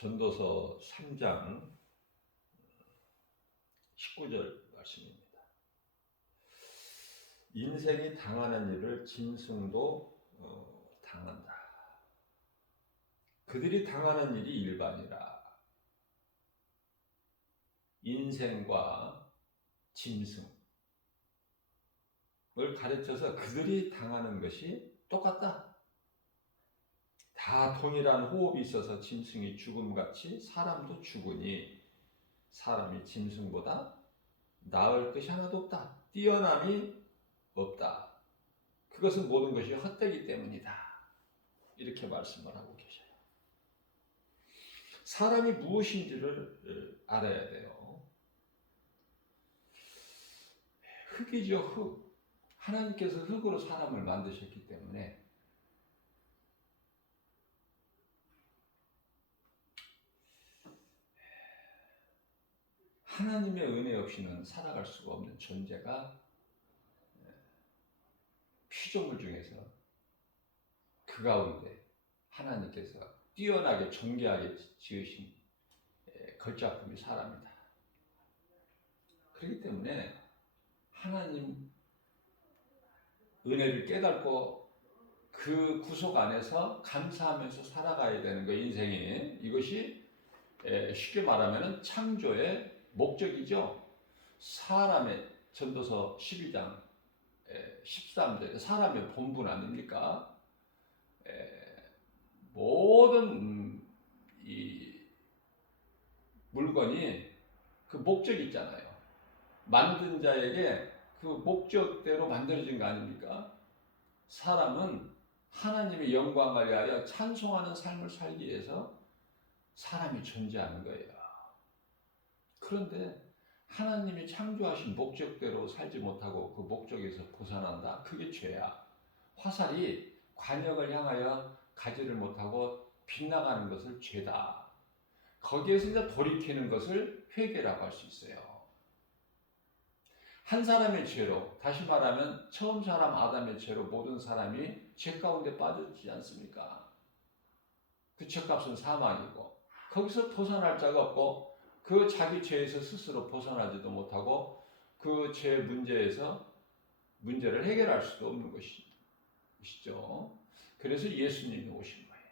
전도서 3장 19절 말씀입니다. 인생이 당하는 일을 짐승도 당한다. 그들이 당하는 일이 일반이라. 인생과 짐승을 가르쳐서 그들이 당하는 것이 똑같다. 다 동일한 호흡이 있어서 짐승이 죽음같이 사람도 죽으니 사람이 짐승보다 나을 것이 하나도 없다. 뛰어남이 없다. 그것은 모든 것이 헛되기 때문이다. 이렇게 말씀을 하고 계셔요. 사람이 무엇인지를 알아야 돼요. 흙이죠, 흙. 하나님께서 흙으로 사람을 만드셨기 때문에 하나님의 은혜 없이는 살아갈 수가 없는 존재가 피조물 중에서 그 가운데 하나님께서 뛰어나게 존귀하게 지으신 걸작품이 사람이다. 그렇기 때문에 하나님 은혜를 깨닫고 그 구속 안에서 감사하면서 살아가야 되는 거 인생이 이것이 쉽게 말하면 창조의 목적이죠. 사람의 전도서 12장 13절 사람의 본분 아닙니까? 모든 이 물건이 그 목적이 있잖아요. 만든 자에게 그 목적대로 만들어진 거 아닙니까? 사람은 하나님의 영광을 위하여 찬송하는 삶을 살기 위해서 사람이 존재하는 거예요. 그런데 하나님이 창조하신 목적대로 살지 못하고 그 목적에서 벗어난다. 그게 죄야. 화살이 관역을 향하여 가지를 못하고 빗나가는 것을 죄다. 거기에서 이제 돌이키는 것을 회개라고 할 수 있어요. 한 사람의 죄로, 다시 말하면 처음 사람 아담의 죄로 모든 사람이 죄 가운데 빠졌지 않습니까? 그 죄값은 사망이고 거기서 벗어날 자가 없고 그 자기 죄에서 스스로 벗어나지도 못하고 그 죄 문제에서 문제를 해결할 수도 없는 것이죠. 그래서 예수님이 오신 거예요.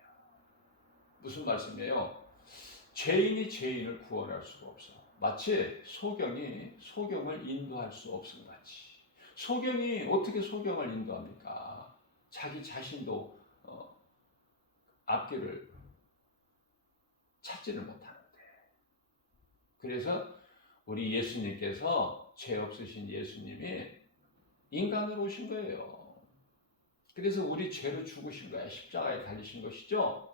무슨 말씀이에요? 죄인이 죄인을 구원할 수가 없어. 마치 소경이 소경을 인도할 수 없은 것 같이. 소경이 어떻게 소경을 인도합니까? 자기 자신도 앞길을 찾지를 못하는데. 그래서 우리 예수님께서 죄 없으신 예수님이 인간으로 오신 거예요. 그래서 우리 죄로 죽으신 거야. 십자가에 달리신 것이죠.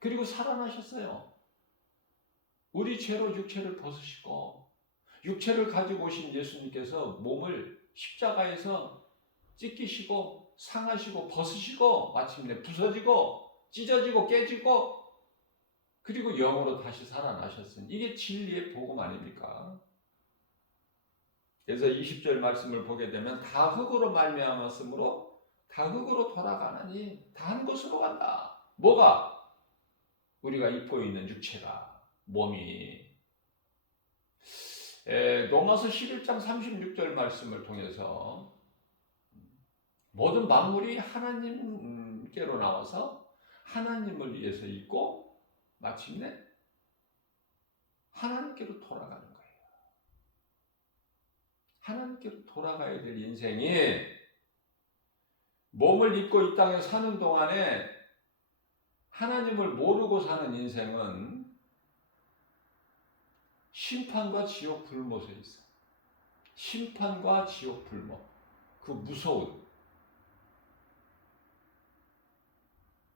그리고 살아나셨어요. 우리 죄로 육체를 벗으시고 육체를 가지고 오신 예수님께서 몸을 십자가에서 찢기시고 상하시고 벗으시고 마침내 부서지고 찢어지고 깨지고 그리고 영으로 다시 살아나셨으니 이게 진리의 복음 아닙니까? 그래서 20절 말씀을 보게 되면 다 흙으로 말미암았으므로 다 흙으로 돌아가나니 다 한 곳으로 간다. 뭐가? 우리가 입고 있는 육체가 몸이 로마서 11장 36절 말씀을 통해서 모든 만물이 하나님께로 나와서 하나님을 위해서 있고 마침내 하나님께로 돌아가는 거예요. 하나님께로 돌아가야 될 인생이 몸을 입고 이 땅에 사는 동안에 하나님을 모르고 사는 인생은 심판과 지옥 불못에 있어. 심판과 지옥 불못. 그 무서운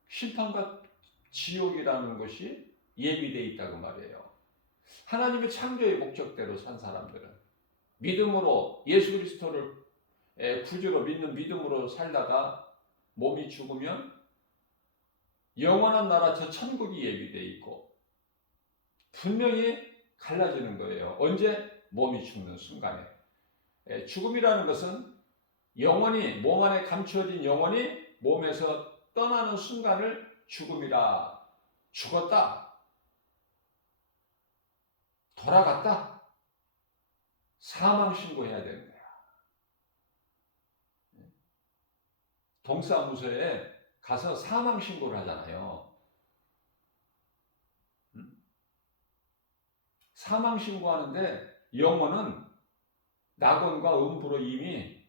심판과 지옥이라는 것이 예비되어 있다고 말이에요. 하나님의 창조의 목적대로 산 사람들은 믿음으로 예수 그리스도를 구주로 믿는 믿음으로 살다가 몸이 죽으면 영원한 나라 저 천국이 예비되어 있고 분명히 갈라지는 거예요. 언제? 몸이 죽는 순간에. 죽음이라는 것은 영혼이 몸 안에 감추어진 영혼이 몸에서 떠나는 순간을 죽음이라 죽었다. 돌아갔다. 사망 신고해야 되는 거야. 동사무소에 가서 사망 신고를 하잖아요. 사망 신고하는데 영혼은 낙원과 음부로 이미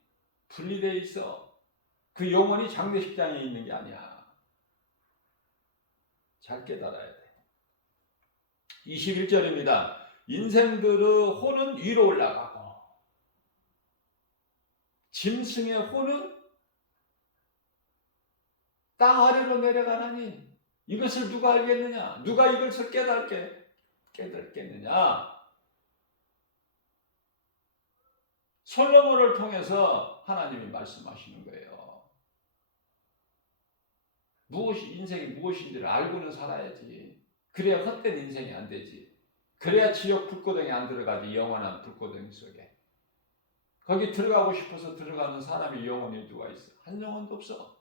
분리되어 있어. 그 영혼이 장례식장에 있는 게 아니야. 잘 깨달아야 돼. 21절입니다. 인생들의 혼은 위로 올라가고 짐승의 혼은 땅 아래로 내려가나니 이것을 누가 알겠느냐? 누가 이것을 깨닫겠느냐? 솔로몬을 통해서 하나님이 말씀하시는 거예요. 인생이 무엇인지를 알고는 살아야지. 그래야 헛된 인생이 안 되지. 그래야 지옥 불고덩이 안 들어가지. 영원한 불고덩이 속에. 거기 들어가고 싶어서 들어가는 사람이 영혼이 누가 있어? 한 영혼도 없어.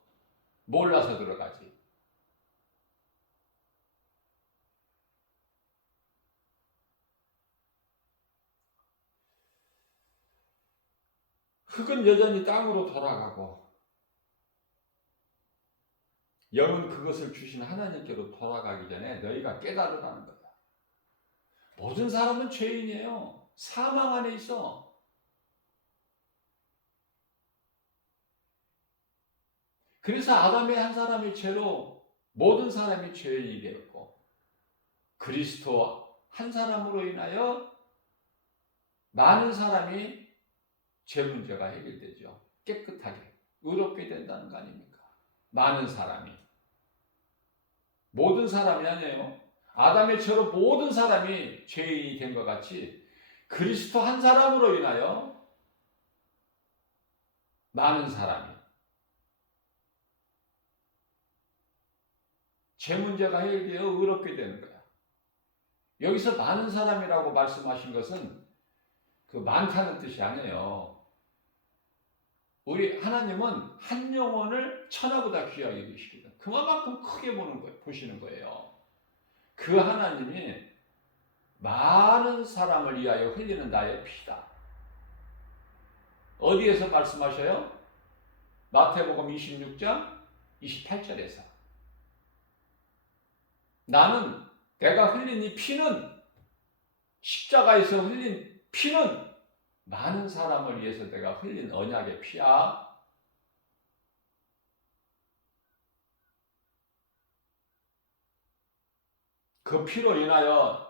몰라서 들어가지. 흙은 여전히 땅으로 돌아가고 영은 그것을 주신 하나님께로 돌아가기 전에 너희가 깨달으라는 거다. 모든 사람은 죄인이에요. 사망 안에 있어. 그래서 아담의 한 사람의 죄로 모든 사람이 죄인이 되었고 그리스도 한 사람으로 인하여 많은 사람이 죄 문제가 해결되죠. 깨끗하게 의롭게 된다는 거 아닙니까? 많은 사람이. 모든 사람이 아니에요. 아담의 죄로 모든 사람이 죄인이 된 것 같이 그리스도 한 사람으로 인하여 많은 사람이 죄 문제가 해결되어 의롭게 되는 거야. 여기서 많은 사람이라고 말씀하신 것은 그 많다는 뜻이 아니에요. 우리 하나님은 한 영혼을 천하보다 귀하게 계시거든. 그만큼 크게 보시는 거예요. 그 하나님이 많은 사람을 위하여 흘리는 나의 피다. 어디에서 말씀하셔요? 마태복음 26장 28절에서. 나는 내가 흘린 이 피는 십자가에서 흘린 피는 많은 사람을 위해서 내가 흘린 언약의 피야. 그 피로 인하여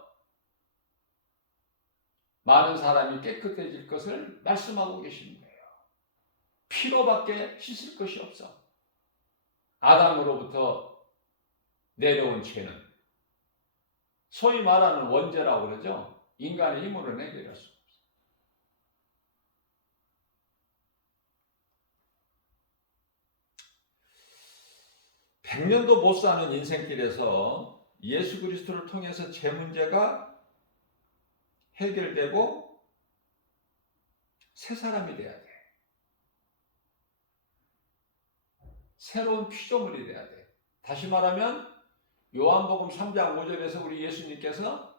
많은 사람이 깨끗해질 것을 말씀하고 계시는 거예요. 피로밖에 씻을 것이 없어. 아담으로부터 내려온 죄는 소위 말하는 원죄라고 그러죠. 인간의 힘으로는 해결할 수 없어. 백년도 못 사는 인생길에서 예수 그리스도를 통해서 죄 문제가 해결되고 새 사람이 돼야 돼. 새로운 피조물이 돼야 돼. 다시 말하면 요한복음 3장 5절에서 우리 예수님께서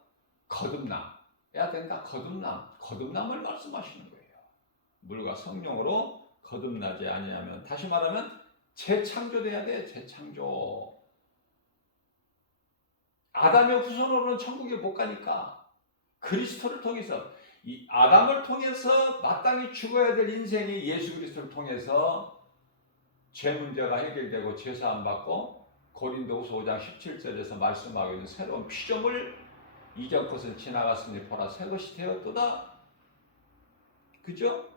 거듭나야 된다. 거듭남을 말씀하시는 거예요. 물과 성령으로 거듭나지 아니하면, 다시 말하면 재창조돼야 돼. 재창조. 아담의 후손으로는 천국에 못 가니까 그리스도를 통해서, 이 아담을 통해서 마땅히 죽어야 될 인생이 예수 그리스도를 통해서 죄 문제가 해결되고 죄사함 받고 고린도후서 5장 17절에서 말씀하고 있는 새로운 피조물, 이전 것은 지나갔으니 보라 새 것이 되었도다. 그죠?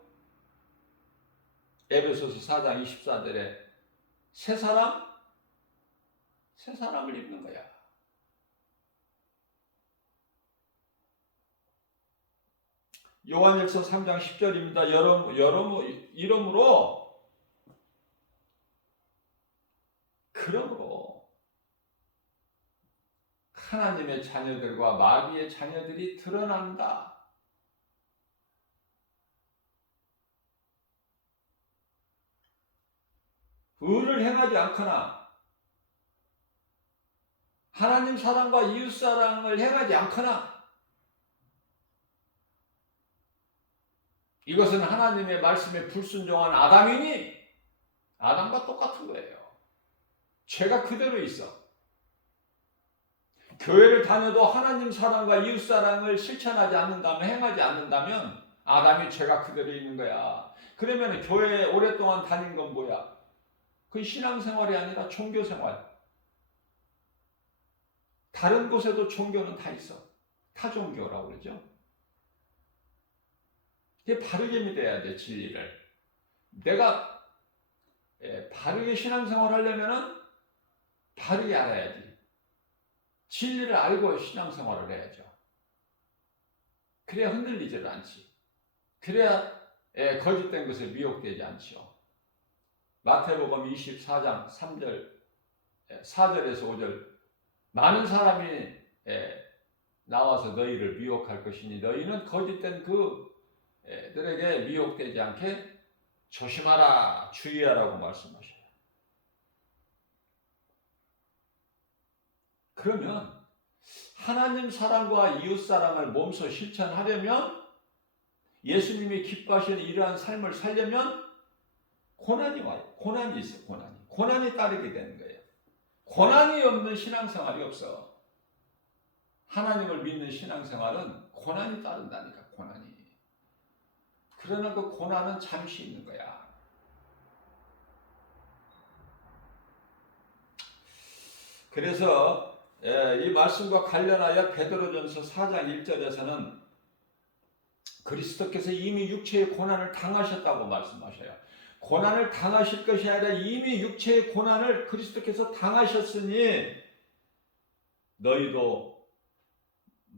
에베소서 4장 24절에 새 사람을 입는 거야. 요한일서 3장 10절입니다. 그러므로 하나님의 자녀들과 마귀의 자녀들이 드러난다. 의를 행하지 않거나 하나님 사랑과 이웃 사랑을 행하지 않거나 이것은 하나님의 말씀에 불순종한 아담이니 아담과 똑같은 거예요. 죄가 그대로 있어. 교회를 다녀도 하나님 사랑과 이웃 사랑을 실천하지 않는다면, 행하지 않는다면 아담이 죄가 그대로 있는 거야. 그러면 교회에 오랫동안 다닌 건 뭐야? 그 신앙생활이 아니라 종교생활. 다른 곳에도 종교는 다 있어. 타종교라고 그러죠. 이게 바르게 믿어야 돼, 진리를. 내가 바르게 신앙생활 하려면은 바르게 알아야지. 진리를 알고 신앙생활을 해야죠. 그래야 흔들리지를 않지. 그래야 거짓된 것에 미혹되지 않지요. 마태복음 24장 3절, 4절에서 5절 많은 사람이 나와서 너희를 미혹할 것이니 너희는 거짓된 그들에게 미혹되지 않게 조심하라, 주의하라고 말씀하셔요. 그러면 하나님 사랑과 이웃 사랑을 몸소 실천하려면, 예수님이 기뻐하시는 이러한 삶을 살려면 고난이 와요. 고난이 있어. 고난이 따르게 되는 거예요. 고난이 없는 신앙생활이 없어. 하나님을 믿는 신앙생활은 고난이 따른다니까. 고난이. 그러나 그 고난은 잠시 있는 거야. 그래서 이 말씀과 관련하여 베드로전서 4장 1절에서는 그리스도께서 이미 육체의 고난을 당하셨다고 말씀하셔요. 고난을 당하실 것이 아니라 이미 육체의 고난을 그리스도께서 당하셨으니 너희도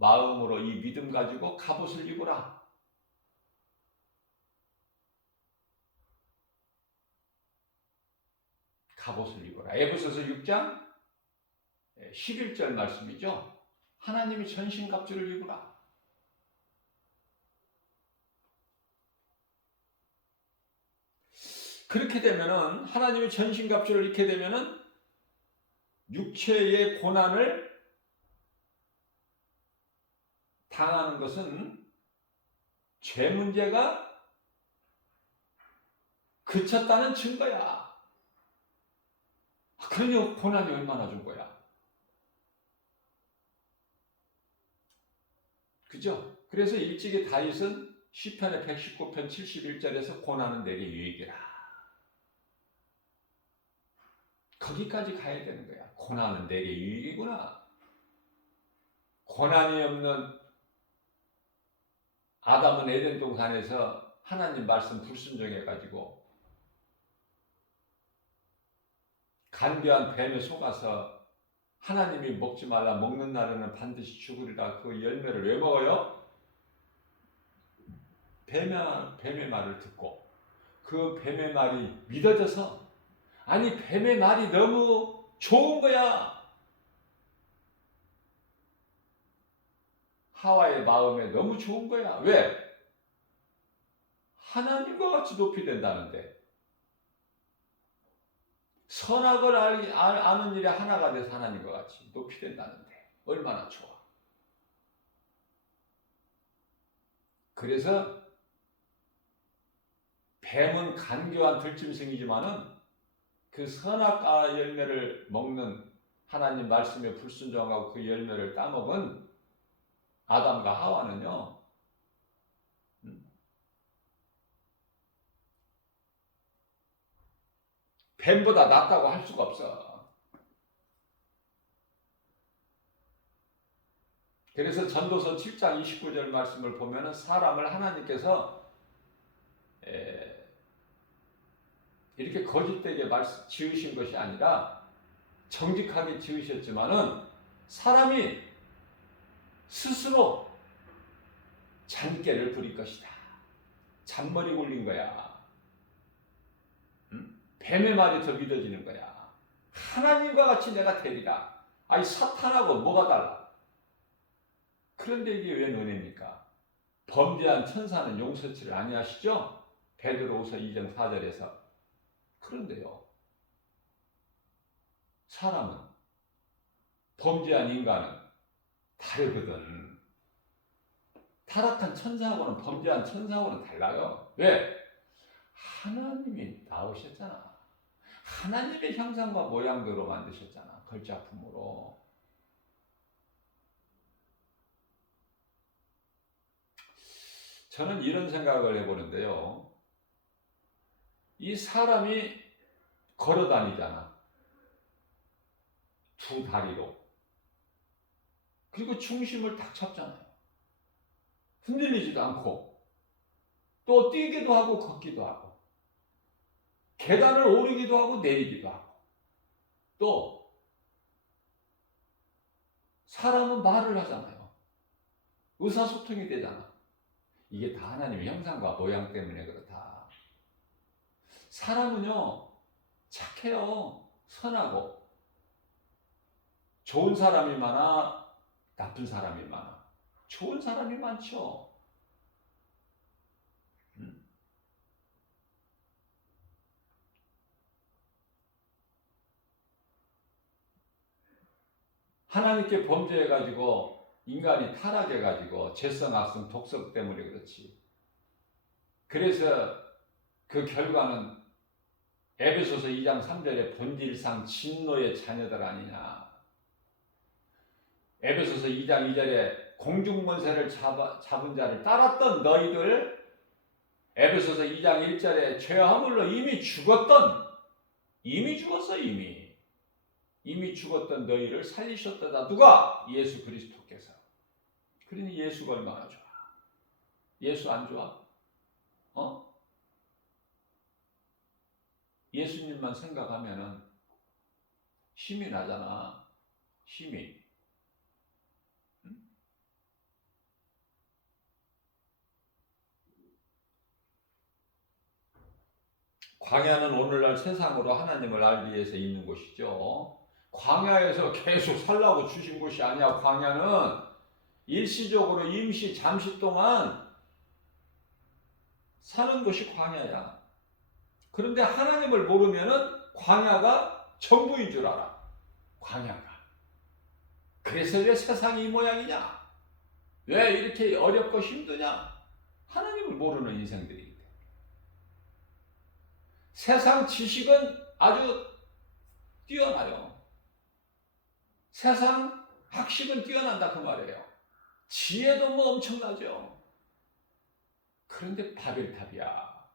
마음으로 이 믿음 가지고 갑옷을 입으라. 갑옷을 입으라. 에베소서 6장 11절 말씀이죠. 하나님이 전신갑주를 입으라. 그렇게 되면은, 하나님의 전신갑주를 입게 되면은 육체의 고난을 당하는 것은 죄 문제가 그쳤다는 증거야. 그러니 고난이 얼마나 준 거야. 그죠? 그래서 일찍이 다윗은 시편의 119편 71절에서 고난은 내게 유익이라. 거기까지 가야 되는 거야. 고난은 내게 유익이구나. 고난이 없는 아담은 에덴 동산에서 하나님 말씀 불순종해가지고 간교한 뱀에 속아서 하나님이 먹지 말라, 먹는 날에는 반드시 죽으리라. 그 열매를 왜 먹어요? 뱀의 말을 듣고 그 뱀의 말이 믿어져서, 아니 뱀의 말이 너무 좋은 거야. 하와의 마음에 너무 좋은 거야. 왜? 하나님과 같이 높이 된다는데. 선악을 아는 일에 하나가 돼서 하나님과 같이 높이 된다는데 얼마나 좋아. 그래서 뱀은 간교한 들짐승이지만은 그 선악과 열매를 먹는, 하나님 말씀에 불순종하고 그 열매를 따먹은 아담과 하와는요, 뱀보다 낫다고 할 수가 없어. 그래서 전도서 7장 29절 말씀을 보면은 사람을 하나님께서 이렇게 거짓되게 지으신 것이 아니라 정직하게 지으셨지만은 사람이 스스로 잔꾀를 부릴 것이다. 잔머리 굴린 거야. 뱀의 말이 더 믿어지는 거야. 하나님과 같이 내가 되리라. 아니 사탄하고 뭐가 달라? 그런데 이게 왜 논의입니까? 범죄한 천사는 용서치를 아니하시죠? 베드로후서 2장 4절에서. 그런데요, 사람은, 범죄한 인간은 다르거든. 타락한 천사하고는 범죄한 천사하고는 달라요. 왜? 하나님이 나오셨잖아. 하나님의 형상과 모양대로 만드셨잖아. 걸작품으로. 저는 이런 생각을 해보는데요. 이 사람이 걸어 다니잖아. 두 다리로. 그리고 중심을 탁 잡잖아요. 흔들리지도 않고 또 뛰기도 하고 걷기도 하고 계단을 오르기도 하고 내리기도 하고 또 사람은 말을 하잖아요. 의사소통이 되잖아. 이게 다 하나님의 형상과 모양 때문에 그렇다. 사람은요 착해요. 선하고 좋은 사람이 많아 나쁜 사람이 많아. 좋은 사람이 많죠. 하나님께 범죄해가지고 인간이 타락해가지고 죄성, 악성, 독성 때문에 그렇지. 그래서 그 결과는 에베소서 2장 3절에 본질상 진노의 자녀들 아니냐. 에베소서 2장 2절에 공중권세를 잡은 자를 따랐던 너희들, 에베소서 2장 1절에 죄와 허물로 이미 죽었어. 이미 죽었던 너희를 살리셨다. 누가? 예수 그리스도께서. 그러니 예수가 얼마나 좋아. 예수 안 좋아? 예수님만 생각하면은 힘이 나잖아. 힘이. 광야는 오늘날 세상으로 하나님을 알기 위해서 있는 곳이죠. 광야에서 계속 살라고 주신 곳이 아니야. 광야는 일시적으로 임시 잠시 동안 사는 곳이 광야야. 그런데 하나님을 모르면은 광야가 전부인 줄 알아. 광야가. 그래서 왜 세상이 이 모양이냐? 왜 이렇게 어렵고 힘드냐? 하나님을 모르는 인생들이기 때문에. 세상 지식은 아주 뛰어나요. 세상 학식은 뛰어난다 그 말이에요. 지혜도 뭐 엄청나죠. 그런데 바벨탑이야.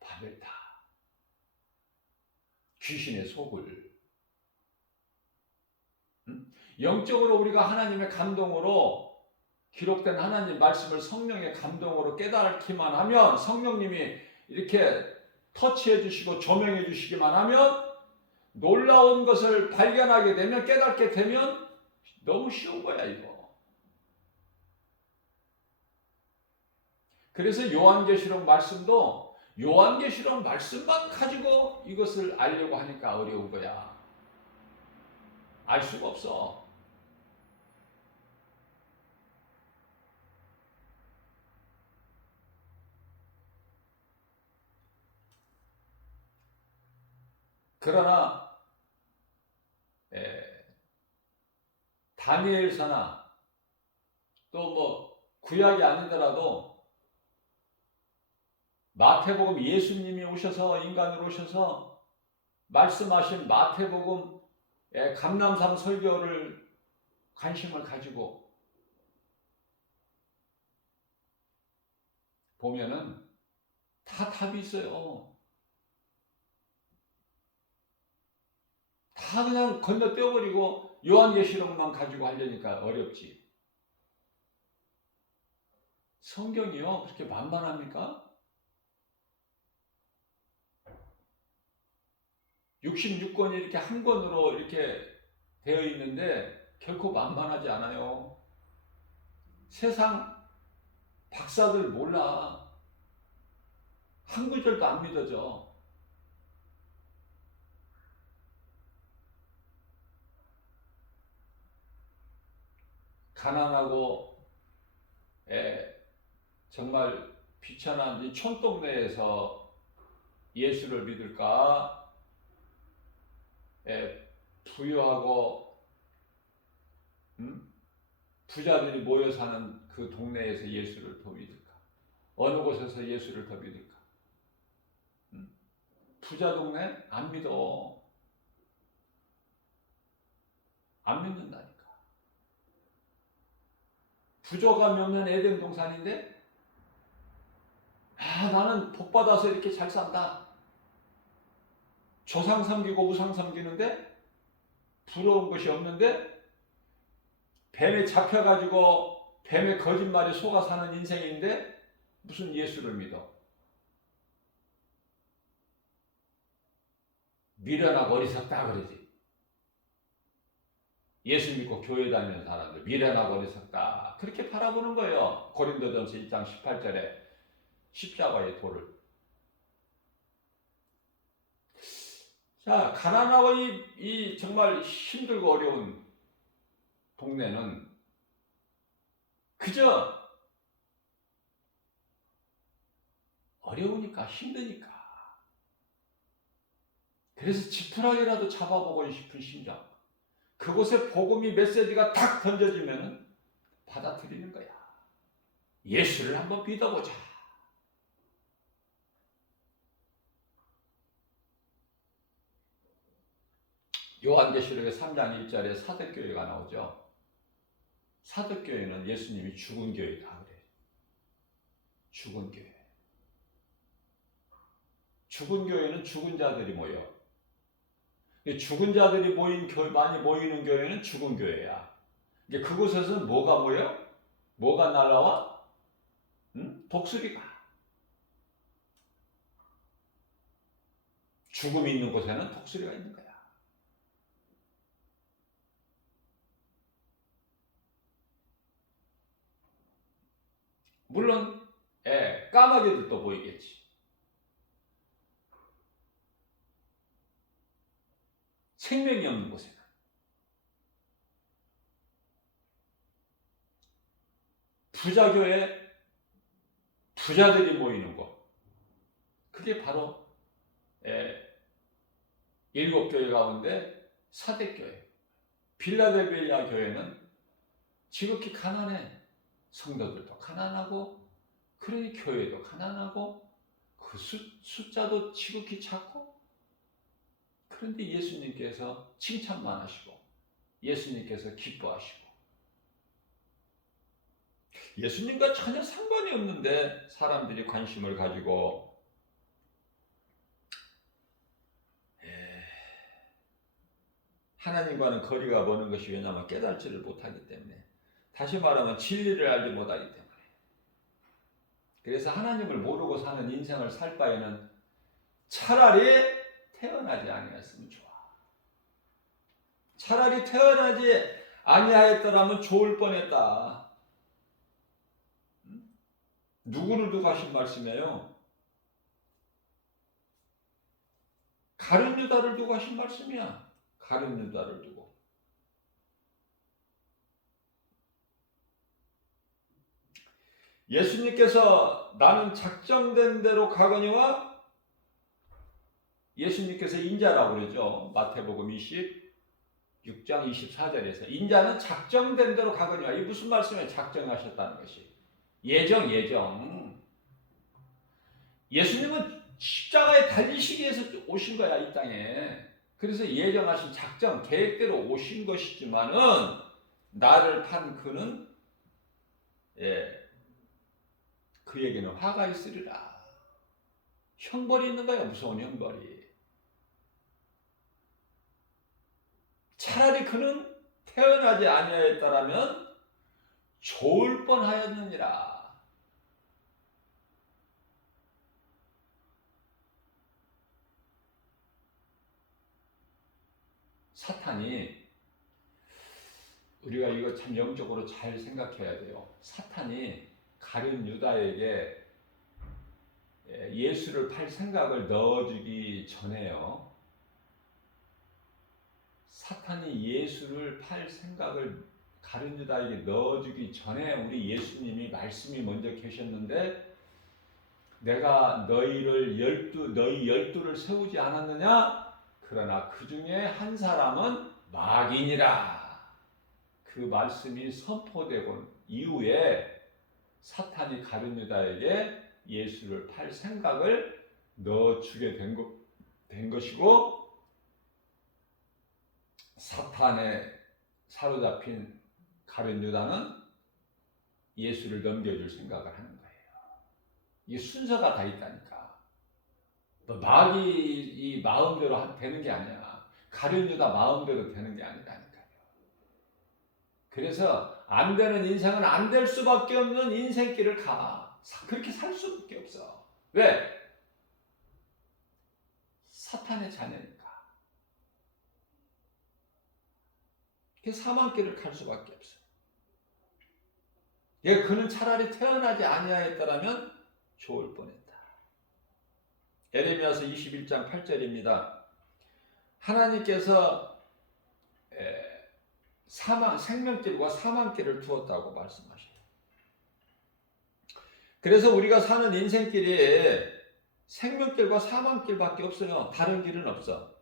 바벨탑. 귀신의 속을. 영적으로 우리가 하나님의 감동으로 기록된 하나님 말씀을 성령의 감동으로 깨닫기만 하면, 성령님이 이렇게 터치해 주시고 조명해 주시기만 하면, 놀라운 것을 발견하게 되면, 깨닫게 되면 너무 쉬운 거야 이거. 그래서 요한계시록 말씀도 요한계시록 말씀만 가지고 이것을 알려고 하니까 어려운 거야. 알 수가 없어. 그러나 다니엘서나 또 뭐 구약이 아니더라도 마태복음, 예수님이 오셔서 인간으로 오셔서 말씀하신 마태복음 감람산 설교를 관심을 가지고 보면은 다 답이 있어요. 다 그냥 건너뛰어버리고 요한계시록만 가지고 하려니까 어렵지. 성경이요 그렇게 만만합니까? 66권이 이렇게 한 권으로 이렇게 되어 있는데 결코 만만하지 않아요. 세상 박사들 몰라. 한 구절도 안 믿어져. 가난하고 정말 비천한 이 촌동네에서 예수를 믿을까? 부유하고 부자들이 모여 사는 그 동네에서 예수를 더 믿을까? 어느 곳에서 예수를 더 믿을까? 부자 동네? 안 믿어. 안 믿는다니까. 부조가 몇몇 에덴 동산인데, 나는 복 받아서 이렇게 잘 산다. 조상 섬기고 우상 섬기는데 부러운 것이 없는데 뱀에 잡혀가지고 뱀의 거짓말에 속아 사는 인생인데 무슨 예수를 믿어? 미련하고 어리석다 그러지. 예수 믿고 교회 다니는 사람들 미련하고 어리석다 그렇게 바라보는 거예요. 고린도전서 1장 18절에 십자가의 도를. 자, 가난하고 이 정말 힘들고 어려운 동네는 그저 어려우니까 힘드니까 그래서 지푸라기라도 잡아보고 싶은 심정. 그곳에 복음이 메시지가 탁 던져지면 받아들이는 거야. 예수를 한번 믿어보자. 요한계시록의 3장 1절에 사도교회가 나오죠. 사도교회는 예수님이 죽은 교회다 그래요. 죽은 교회. 죽은 교회는 죽은 자들이 모여. 죽은 자들이 많이 모이는 교회는 죽은 교회야. 그곳에서는 뭐가 모여? 뭐가 날라와? 독수리가. 죽음이 있는 곳에는 독수리가 있는 거야. 물론 까마귀들도 보이겠지. 생명이 없는 곳에는. 부자교회, 부자들이 모이는 곳. 그게 바로 7교회 가운데 사대교회. 빌라델비아 교회는 지극히 가난해. 성도들도 가난하고 그러니 교회도 가난하고 그 숫자도 지극히 작고 그런데 예수님께서 칭찬만 하시고 예수님께서 기뻐하시고 예수님과 전혀 상관이 없는데 사람들이 관심을 가지고 하나님과는 거리가 먼 것이 왜냐하면 깨달지를 못하기 때문에 다시 말하면 진리를 알지 못하기 때문에 그래서 하나님을 모르고 사는 인생을 살 바에는 차라리 태어나지 아니했으면 좋아. 차라리 태어나지 아니하였더라면 좋을 뻔했다. 누구를 두고 하신 말씀이에요? 가룟 유다를 두고 하신 말씀이야. 가룟 유다를 두고. 예수님께서 나는 작정된 대로 가거니와 예수님께서 인자라고 그러죠. 마태복음 26장 24절에서 인자는 작정된 대로 가거니와 이 무슨 말씀이에요? 작정하셨다는 것이. 예정. 예수님은 십자가에 달리시기 위해서 오신 거야 이 땅에. 그래서 예정하신 작정, 계획대로 오신 것이지만은 나를 판 그는 그에게는 화가 있으리라. 형벌이 있는 거야. 무서운 형벌이. 차라리 그는 태어나지 아니하였다라면 좋을 뻔하였느니라. 사탄이 우리가 이거 참 영적으로 잘 생각해야 돼요. 사탄이 가룟 유다에게 예수를 팔 생각을 넣어주기 전에요. 사탄이 예수를 팔 생각을 가룟 유다에게 넣어주기 전에 우리 예수님이 말씀이 먼저 계셨는데 내가 너희 열두를 세우지 않았느냐? 그러나 그 중에 한 사람은 마귀니라. 그 말씀이 선포되고 이후에 사탄이 가룟 유다에게 예수를 팔 생각을 넣어주게 된 것이고, 사탄에 사로잡힌 가룟 유다는 예수를 넘겨줄 생각을 하는 거예요. 이게 순서가 다 있다니까. 마귀 이 마음대로 되는 게 아니야. 가룟 유다 마음대로 되는 게 아니라니까요. 그래서 안 되는 인생은 안 될 수밖에 없는 인생길을 가. 그렇게 살 수밖에 없어. 왜? 사탄의 자녀니까. 그 사망길을 갈 수밖에 없어. 예, 그는 차라리 태어나지 아니하였더라면 좋을 뻔했다. 예레미야서 21장 8절입니다. 하나님께서 생명길과 사망길을 두었다고 말씀하셔요. 그래서 우리가 사는 인생길이 생명길과 사망길밖에 없어요. 다른 길은 없어.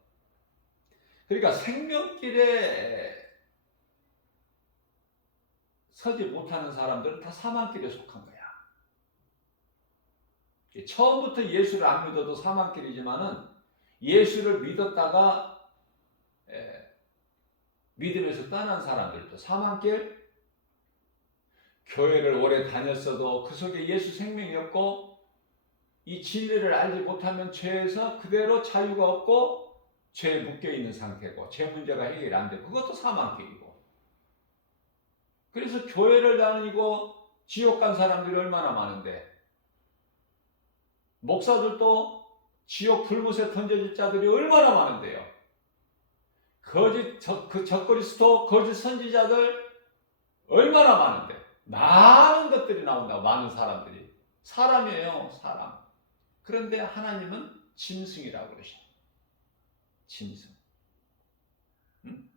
그러니까 생명길에 서지 못하는 사람들은 다 사망길에 속한 거야. 처음부터 예수를 안 믿어도 사망길이지만은 예수를 믿었다가 믿음에서 떠난 사람들도 사망길, 교회를 오래 다녔어도 그 속에 예수 생명이 없고 이 진리를 알지 못하면 죄에서 그대로 자유가 없고 죄에 묶여있는 상태고 죄 문제가 해결이 안 되고 그것도 사망길이고, 그래서 교회를 다니고 지옥 간 사람들이 얼마나 많은데, 목사들도 지옥 불못에 던져질 자들이 얼마나 많은데요. 적그리스도 거짓 선지자들 얼마나 많은데, 많은 것들이 나온다고. 많은 사람들이 사람이에요, 사람. 그런데 하나님은 짐승이라고 그러셔. 짐승. 응?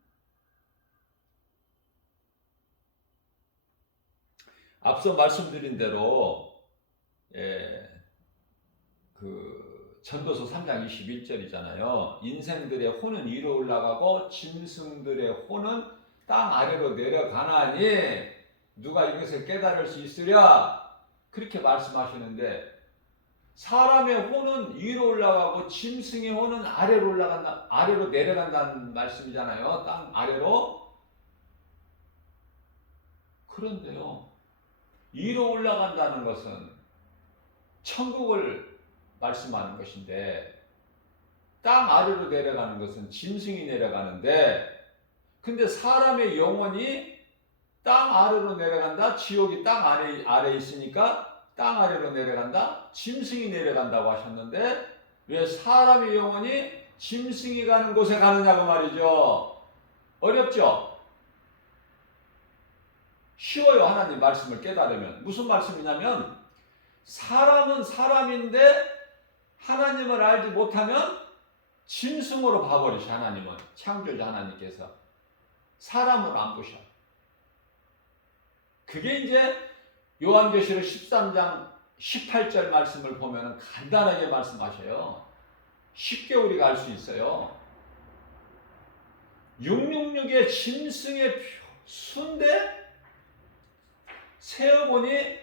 앞서 말씀드린 대로 전도서 3장 21절이잖아요. 인생들의 혼은 위로 올라가고 짐승들의 혼은 땅 아래로 내려가나니 누가 이것을 깨달을 수 있으랴, 그렇게 말씀하시는데, 사람의 혼은 위로 올라가고 짐승의 혼은 아래로 내려간다는 말씀이잖아요. 땅 아래로. 그런데요, 위로 올라간다는 것은 천국을 말씀하는 것인데, 땅 아래로 내려가는 것은 짐승이 내려가는데, 근데 사람의 영혼이 땅 아래로 내려간다. 지옥이 땅 아래에 있으니까 땅 아래로 내려간다. 짐승이 내려간다고 하셨는데, 왜 사람의 영혼이 짐승이 가는 곳에 가느냐고 말이죠. 어렵죠? 쉬워요. 하나님 말씀을 깨달으면. 무슨 말씀이냐면, 사람은 사람인데 하나님을 알지 못하면 짐승으로 봐버리셔. 하나님은, 창조자 하나님께서 사람으로 안 보셔. 그게 이제 요한계시록 13장 18절 말씀을 보면 간단하게 말씀하셔요. 쉽게 우리가 알 수 있어요. 666의 짐승의 순대 세어보니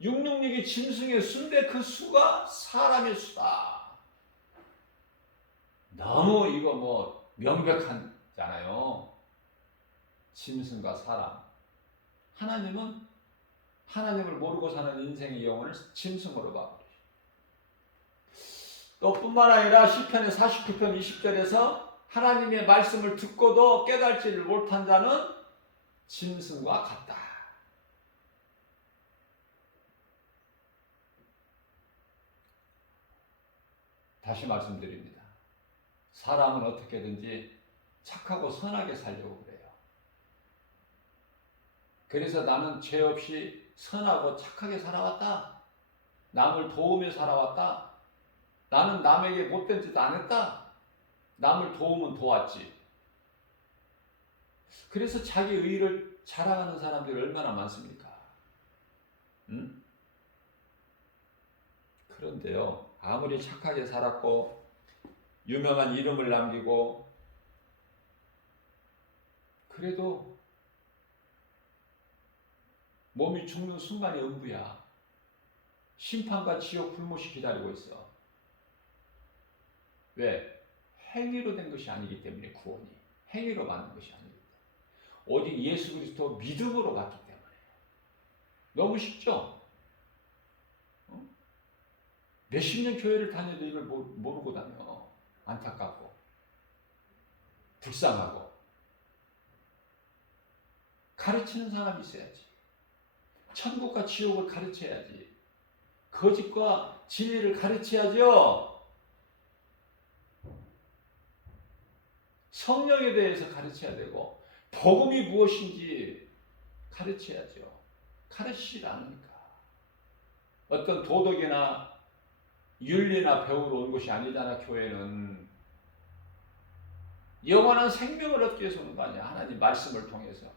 666이 짐승의 수인데 그 수가 사람의 수다. 너무 이거 명백하잖아요. 짐승과 사람. 하나님은 하나님을 모르고 사는 인생의 영혼을 짐승으로 봐버려요. 또 뿐만 아니라 시편의 49편 20절에서 하나님의 말씀을 듣고도 깨달지를 못한 자는 짐승과 같다. 다시 말씀드립니다. 사람은 어떻게든지 착하고 선하게 살려고 그래요. 그래서 나는 죄 없이 선하고 착하게 살아왔다. 남을 도우며 살아왔다. 나는 남에게 못된 짓 안 했다. 남을 도우면 도왔지. 그래서 자기 의의를 자랑하는 사람들이 얼마나 많습니까? 응? 그런데요, 아무리 착하게 살았고 유명한 이름을 남기고 그래도 몸이 죽는 순간이 음부야. 심판과 지옥 불못이 기다리고 있어. 왜? 행위로 된 것이 아니기 때문에 구원이. 행위로 받는 것이 아니기 때문에. 오직 예수 그리스도 믿음으로 받기 때문에. 너무 쉽죠? 몇십 년 교회를 다녀도 이걸 모르고 다녀. 안타깝고 불쌍하고. 가르치는 사람이 있어야지. 천국과 지옥을 가르쳐야지. 거짓과 진리를 가르쳐야죠. 성령에 대해서 가르쳐야 되고 복음이 무엇인지 가르쳐야죠. 가르치지 않으니까. 어떤 도덕이나 윤리나 배우러 온 것이 아니잖아. 교회는 영원한 생명을 얻기 위해서 오는 거 아니야. 하나님 말씀을 통해서.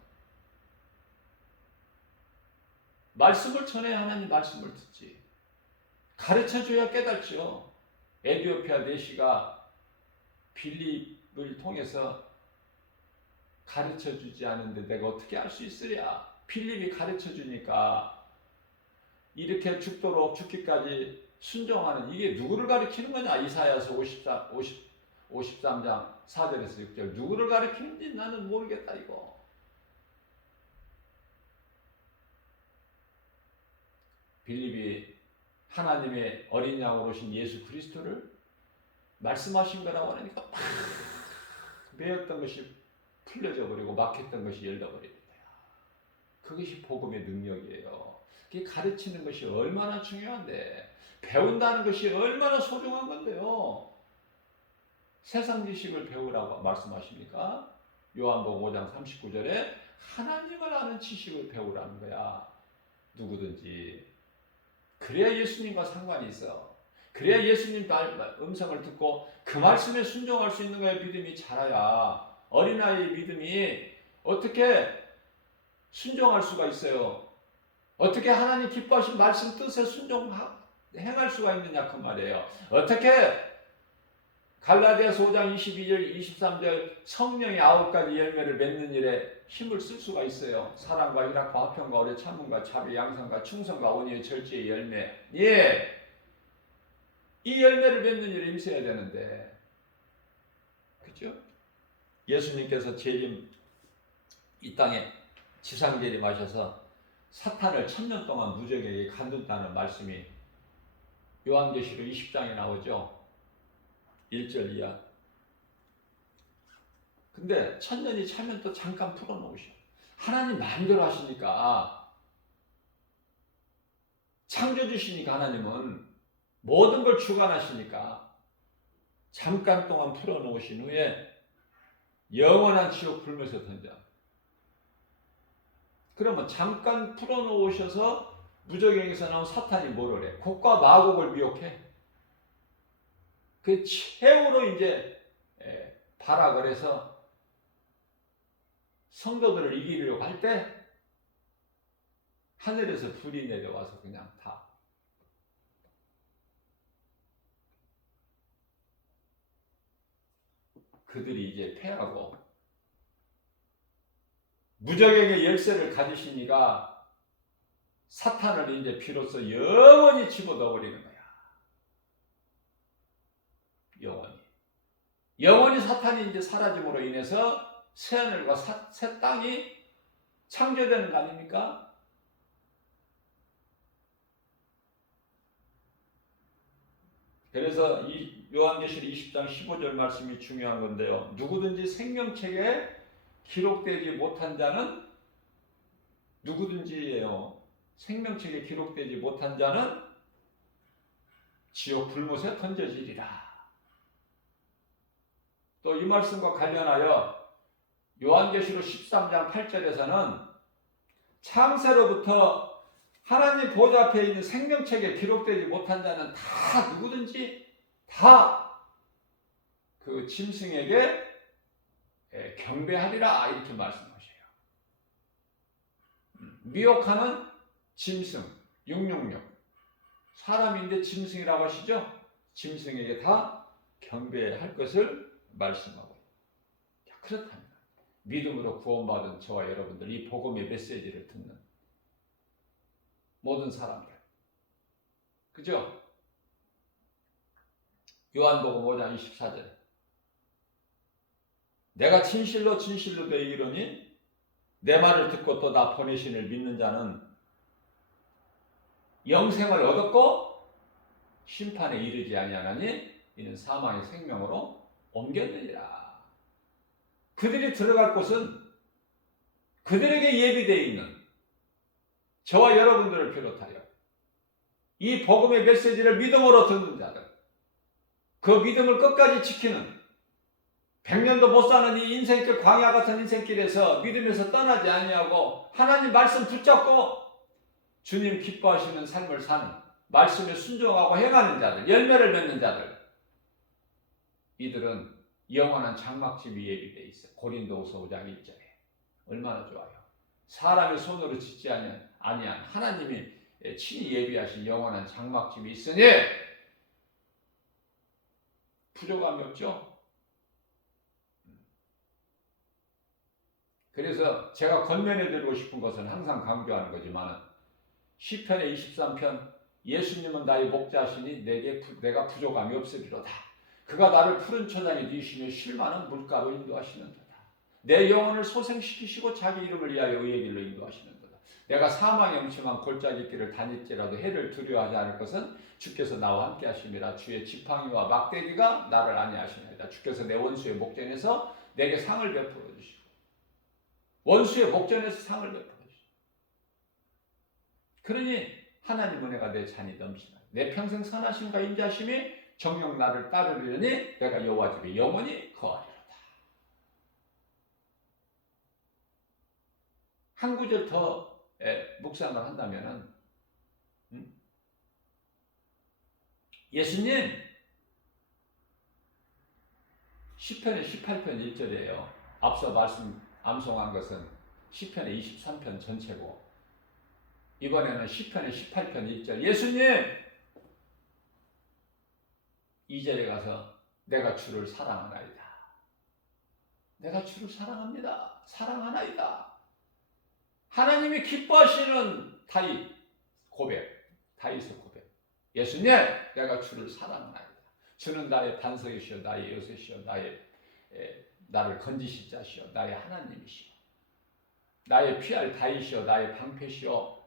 말씀을 전해야 하나님 말씀을 듣지. 가르쳐줘야 깨닫죠. 에티오피아 내시가 빌립을 통해서 가르쳐주지 않은데 내가 어떻게 알 수 있으랴. 빌립이 가르쳐주니까 이렇게 죽도록 죽기까지 순종하는, 이게 누구를 가르치는 거냐. 이사야서 53장 4절에서 6절. 누구를 가르치는지 나는 모르겠다 이거. 빌립이 하나님의 어린 양으로 오신 예수 그리스도를 말씀하신 거라고 하니까 막 매였던 것이 풀려져 버리고 막혔던 것이 열려버리는 거야. 그것이 복음의 능력이에요. 그게 가르치는 것이 얼마나 중요한데, 배운다는 것이 얼마나 소중한 건데요. 세상 지식을 배우라고 말씀하십니까? 요한복음 5장 39절에 하나님을 아는 지식을 배우라는 거야. 누구든지. 그래야 예수님과 상관이 있어. 그래야 예수님 음성을 듣고 그 말씀에 순종할 수 있는 거야. 믿음이 자라야. 어린아이의 믿음이 어떻게 순종할 수가 있어요? 어떻게 하나님 기뻐하신 말씀 뜻에 행할 수가 있느냐 그 말이에요. 어떻게 갈라디아서 5장 22절 23절 성령의 9가지 열매를 맺는 일에 힘을 쓸 수가 있어요. 사랑과 희락과 화평과 오래 참음과 자비 양선과 충성과 온유의 절제의 열매. 예, 이 열매를 맺는 일에 힘써야 되는데, 그렇죠? 예수님께서 재림, 이 땅에 지상 재림하셔서 사탄을 1000년 동안 무적에게 간둔다는 말씀이 요한계시록 20장에 나오죠. 1절 이하. 근데 1000년이 차면 또 잠깐 풀어놓으셔. 하나님 마음대로 하시니까, 창조주시니까 하나님은 모든 걸 주관하시니까 잠깐 동안 풀어놓으신 후에 영원한 지옥 불면서 던져. 그러면 잠깐 풀어놓으셔서 무적행에서 나온 사탄이 뭐를 해? 곡과 마곡을 미혹해. 그 최후로 이제 발악을 해서 성도들을 이기려고 할 때 하늘에서 불이 내려와서 그냥 다 그들이 이제 패하고 무적에게 열쇠를 가지시니까 사탄을 이제 비로소 영원히 집어넣어버리는 거야. 영원히 사탄이 이제 사라짐으로 인해서 새하늘과 새 땅이 창조되는 거 아닙니까? 그래서 이 요한계시록 20장 15절 말씀이 중요한 건데요. 누구든지 생명책에 기록되지 못한 자는, 누구든지예요. 생명책에 기록되지 못한 자는 지옥 불못에 던져지리라. 또 이 말씀과 관련하여 요한계시록 13장 8절에서는 창세로부터 하나님 보좌 앞에 있는 생명책에 기록되지 못한 자는 다 누구든지 다 그 짐승에게 경배하리라 이렇게 말씀하셔요. 미혹하는 짐승 666 사람인데 짐승이라고 하시죠? 짐승에게 다 경배할 것을 말씀하고 있습니다. 그렇다면 믿음으로 구원받은 저와 여러분들, 이 복음의 메시지를 듣는 모든 사람들. 그죠? 요한복음 5장 24절. 내가 진실로 진실로 너희에게 이르노니 내 말을 듣고 또 나 보내신 이를 믿는 자는 영생을 얻었고 심판에 이르지 아니하나니 이는 사망의 생명으로 옮겼느니라. 그들이 들어갈 곳은 그들에게 예비되어 있는 저와 여러분들을 비롯하여 이 복음의 메시지를 믿음으로 듣는 자들, 그 믿음을 끝까지 지키는 100년도 못 사는 이 인생길, 광야 같은 인생길에서 믿음에서 떠나지 아니하고 하나님 말씀 붙잡고 주님 기뻐하시는 삶을 사는, 말씀에 순종하고 행하는 자들, 열매를 맺는 자들, 이들은 영원한 장막집이 예비되어 있어요. 고린도후서 5장 1절에. 얼마나 좋아요. 사람의 손으로 짓지 아니한 하나님이 친히 예비하신 영원한 장막집이 있으니 부족함이 없죠. 그래서 제가 권면해 드리고 싶은 것은 항상 강조하는 거지만 시편의 23편 예수님은 나의 목자시니 내가 부족함이 없으리로다. 그가 나를 푸른 초장에 누이시며 쉴 만한 물가로 인도하시는도다. 내 영혼을 소생시키시고 자기 이름을 위하여 의의 길로 인도하시는도다. 내가 사망의 음침한 골짜기 길을 다닐지라도 해를 두려워하지 않을 것은 주께서 나와 함께 하심이라. 주의 지팡이와 막대기가 나를 안위하시나이다. 주께서 내 원수의 목전에서 내게 상을 베풀어 주시고, 원수의 목전에서 상을 베풀어 주시고, 그러니 하나님 은혜가 내 잔이 넘치나 내 평생 선하심과 인자심이 정녕 나를 따르려니 내가 여호와 집에 영원히 거하리로다. 한 구절 더 묵상을 한다면은 예수님 시편의 18편 1절이에요. 앞서 암송한 것은 시편의 23편 전체고, 이번에는 시편의 18편 1절. 예수님 2절에 가서 내가 주를 사랑하나이다. 내가 주를 사랑합니다. 사랑하나이다. 하나님이 기뻐하시는 다윗의 고백. 예수님, 내가 주를 사랑하나이다. 주는 나의 반석이시오, 나의 요새시오, 나를 건지실 자시오, 나의 하나님이시오, 나의 피할 다이시오, 나의 방패시오,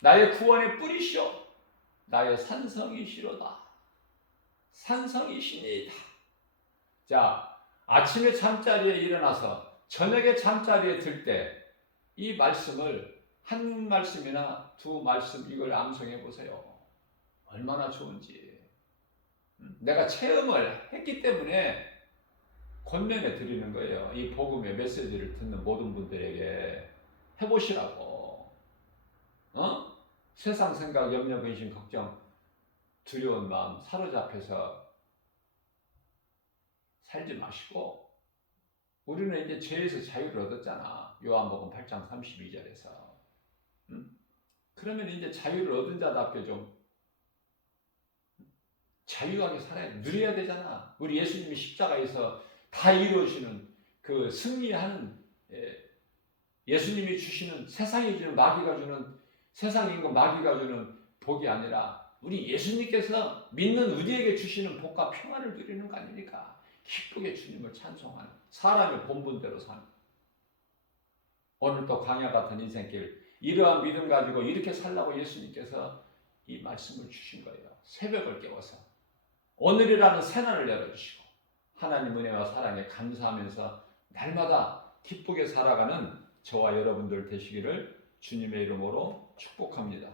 나의 구원의 뿌리시오, 나의 산성이시로다. 산성이시니이다. 자, 아침에 잠자리에 일어나서 저녁에 잠자리에 들 때 이 말씀을 한 말씀이나 두 말씀 이걸 암송해 보세요. 얼마나 좋은지. 내가 체험을 했기 때문에 권면해 드리는 거예요. 이 복음의 메시지를 듣는 모든 분들에게 해보시라고. 세상 생각, 염려, 근심, 걱정, 두려운 마음 사로잡혀서 살지 마시고, 우리는 이제 죄에서 자유를 얻었잖아. 요한복음 8장 32절에서. 그러면 이제 자유를 얻은 자답게 좀 자유하게 살아야, 누려야 되잖아. 우리 예수님이 십자가에서 다 이루어지는 그 승리하는, 예수님이 주시는, 세상이 주는, 세상의 인고 마귀가 주는 복이 아니라 우리 예수님께서 믿는 우리에게 주시는 복과 평안을 누리는 거 아닙니까? 기쁘게 주님을 찬송하는, 사람의 본분대로 사는. 오늘 또 광야 같은 인생길, 이러한 믿음 가지고 이렇게 살라고 예수님께서 이 말씀을 주신 거예요. 새벽을 깨워서 오늘이라는 새날을 열어주시고, 하나님 은혜와 사랑에 감사하면서 날마다 기쁘게 살아가는 저와 여러분들 되시기를 주님의 이름으로 축복합니다.